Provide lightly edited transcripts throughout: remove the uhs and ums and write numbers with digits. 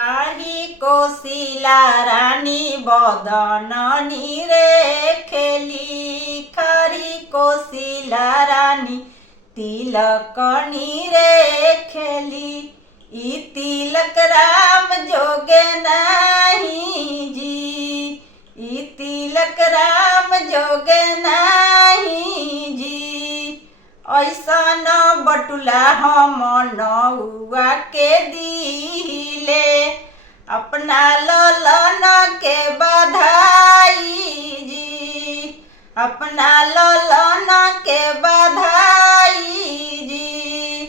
खाही कोशिला रानी बदननी रे खेली खारी कोशिला रानी तिलकनी रे खेली ई तिलक राम जोगे नाही जी ई तिलक राम जोगे नाही जी ऐसन बटुला हम नौआ के दिले अपना ललन के बधाई जी अपना ललन के बधाई जी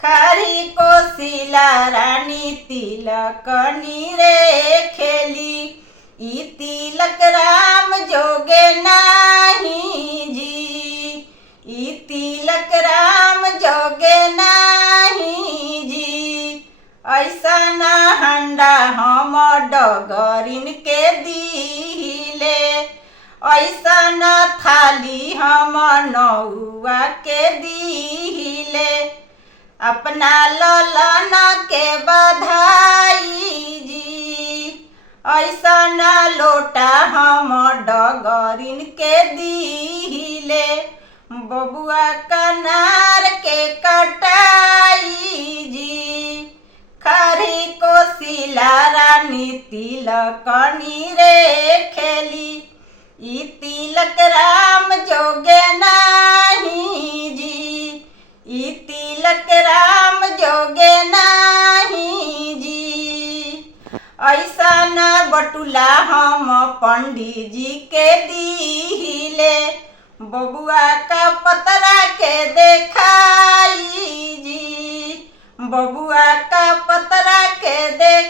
खारी कोशिला रानी तिलकनी रे खेली ई तिलक राम जोगे नाही जी ई तिलक राम जोगे नाही जी ऐसन हंडा हम डगरिन के दिले ऐसन थाली हम नौआ के दिले अपना ललन के बधाई जी ऐसन लोटा हम डगरिन के दिले बबुआ कनार के कटाई जी खारी कोशिला रानी तिलकनी रे खेली ई तिलक राम जोगे नाही जी ई तिलक राम जोगे नाही जी ऐसन बटुला हम पंडित जी के दिले बबुआ का पतरा के देखाई जी बबुआ का पतरा के देख